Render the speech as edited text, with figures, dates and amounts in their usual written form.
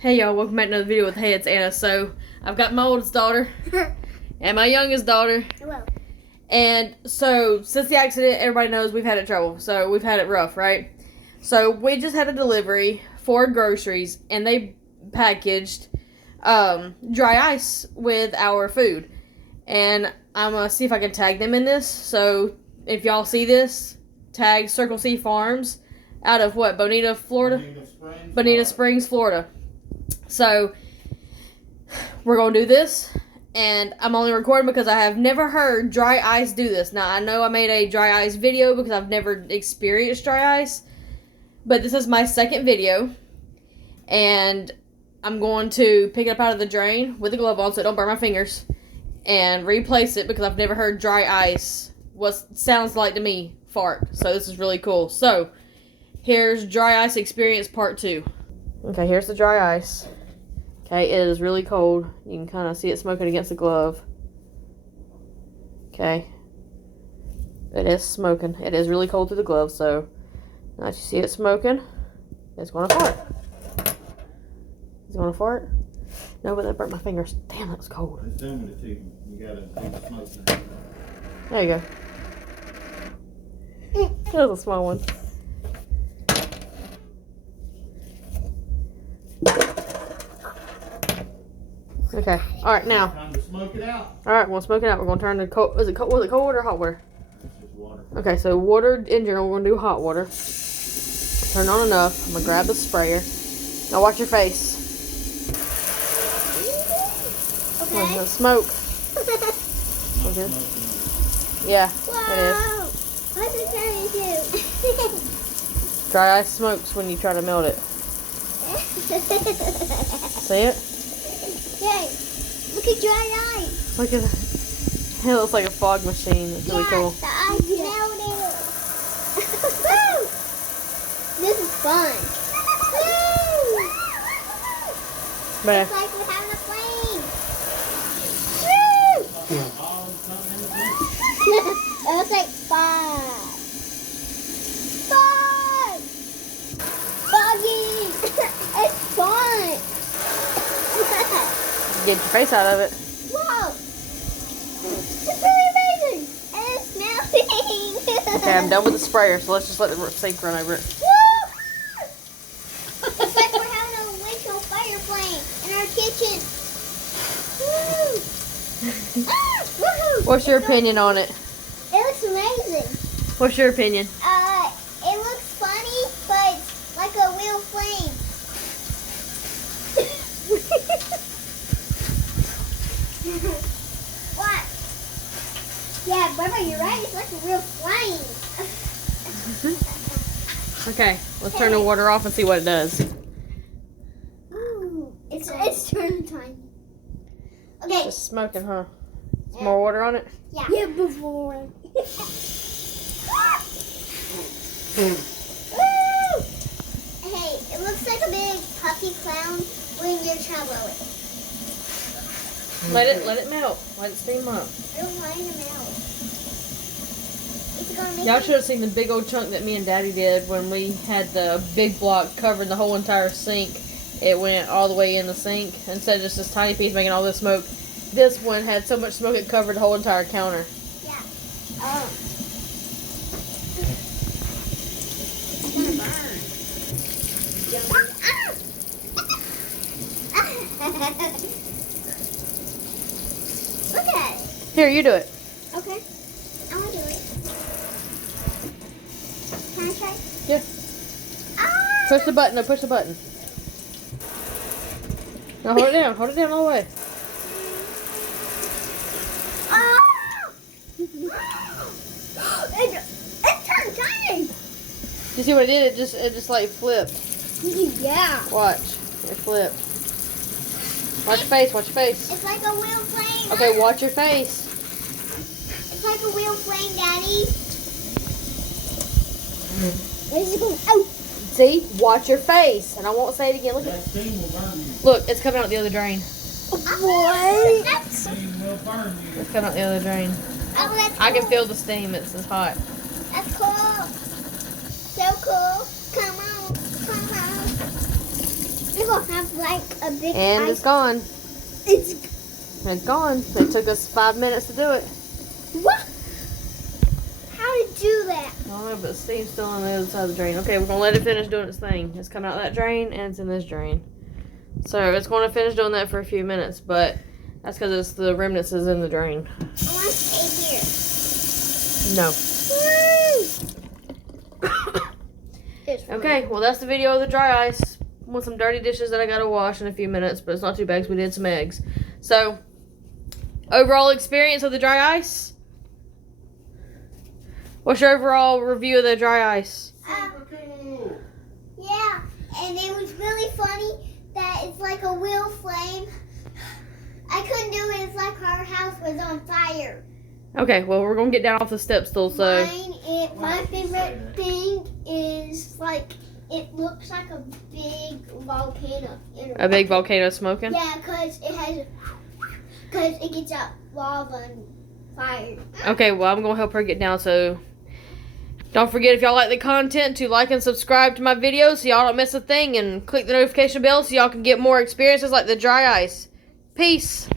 Hey y'all, welcome back to another video with Hey, it's Anna. So, I've got my oldest daughter and my youngest daughter. Hello. And so, since the accident, everybody knows we've had it trouble. So, we've had it rough, right? So, we just had a delivery for groceries and they packaged dry ice with our food. And I'm going to see if I can tag them in this. So, if y'all see this, tag Circle C Farms out of what? Bonita, Florida? Bonita Springs, Florida. So, we're going to do this, and I'm only recording because I have never heard dry ice do this. Now, I know I made a dry ice video because I've never experienced dry ice, but this is my second video, and I'm going to pick it up out of the drain with the glove on so it don't burn my fingers, and replace it because I've never heard dry ice, what sounds like to me, fart. So, this is really cool. So, here's dry ice experience part 2. Okay, here's the dry ice. Okay, it is really cold. You can kind of see it smoking against the glove. Okay. It is smoking. It is really cold through the glove, so now that you see it smoking, it's going to fart. Is it going to fart? No, but that burnt my fingers. Damn, that's cold. It's doing it to you. You gotta do the smoke now. There you go. That was a small one. Okay. All right, now. Time to smoke it out. All right, we'll smoke it out. We're gonna turn the cold. Was it cold water or hot water? It's just water. Okay, so water in general. We're gonna do hot water. Turn on enough. I'm gonna grab the sprayer. Now watch your face. Okay. There's smoke. Not Okay. smoking. Yeah, Whoa! it is. What's it turning into? Dry ice smokes when you try to melt it. See it? Yay! Look at dry ice. Look at that. It looks like a fog machine. It's really cool. The ice melted. Woo! This is fun. Woo! But It's like we're having a plane. Oh, something in the thing. Woo! It looks like fog. Fog! Foggy! It's fun! get your face out of it. Whoa! It's really amazing! And it's melting! Okay, I'm done with the sprayer, so let's just let the sink run over it. Woo! It's like we're having a windshield fire plane in our kitchen. Woo! Woohoo! What's your opinion on it? It looks amazing. What's your opinion? It looks funny, but it's like a real flame. What? Yeah, Bubba, you're right. It's like a real flame. Okay, let's turn the water off and see what it does. Ooh, it's turn time. Okay. Just smoking, huh? Some more water on it? Yeah. Yeah, before. Woo! Hey, it looks like a big puffy clown when you're traveling. Let it melt. Let it steam up. I don't want it to melt. It's gonna make Y'all should have seen the big old chunk that me and Daddy did when we had the big block covering the whole entire sink. It went all the way in the sink instead of just this tiny piece making all this smoke. This one had so much smoke it covered the whole entire counter. Yeah. It's gonna burn. Look at it. Here, you do it. Okay. I want to do it. Can I try? Yeah. Ah! Push the button. No, push the button. Now hold it down. Hold it down all the way. Ah! It turned tiny. You see what it did? It just like flipped. Yeah. Watch. It flipped. Watch your face. Watch your face. It's like a wheel plane. Okay, watch your face. It's like a wheel plane, Daddy. Where's it going? Oh! See? Watch your face. And I won't say it again. Look That at steam will burn you. Look, it's coming out the other drain. What? That's Steam will burn you. It's coming out the other drain. Oh, that's cool. I can feel the steam. It's hot. That's cool. So cool. Come on. Come on. We're gonna have like a big And ice. it's gone. It's gone. It took us 5 minutes to do it. What? How to do that? I don't know, but steam's still on the other side of the drain. Okay, we're gonna let it finish doing its thing. It's coming out that drain and it's in this drain. So it's gonna finish doing that for a few minutes, but that's because it's the remnants is in the drain. I want to stay here. No. It's fine. Okay, well that's the video of the dry ice with some dirty dishes that I gotta wash in a few minutes, but it's not too bad 'cause we did some eggs. So, overall experience of the dry ice? What's your overall review of the dry ice? Super cool. Yeah, and it was really funny that it's like a wheel flame. I couldn't do it. It's like our house was on fire. Okay, well we're gonna get down off the step stool, so My favorite thing is like it looks like a big volcano. a big volcano smoking. Yeah, because it gets out lava and fire. Okay, well I'm gonna help her get down, so don't forget if y'all like the content to like and subscribe to my videos so y'all don't miss a thing, and click the notification bell so y'all can get more experiences like the dry ice. Peace.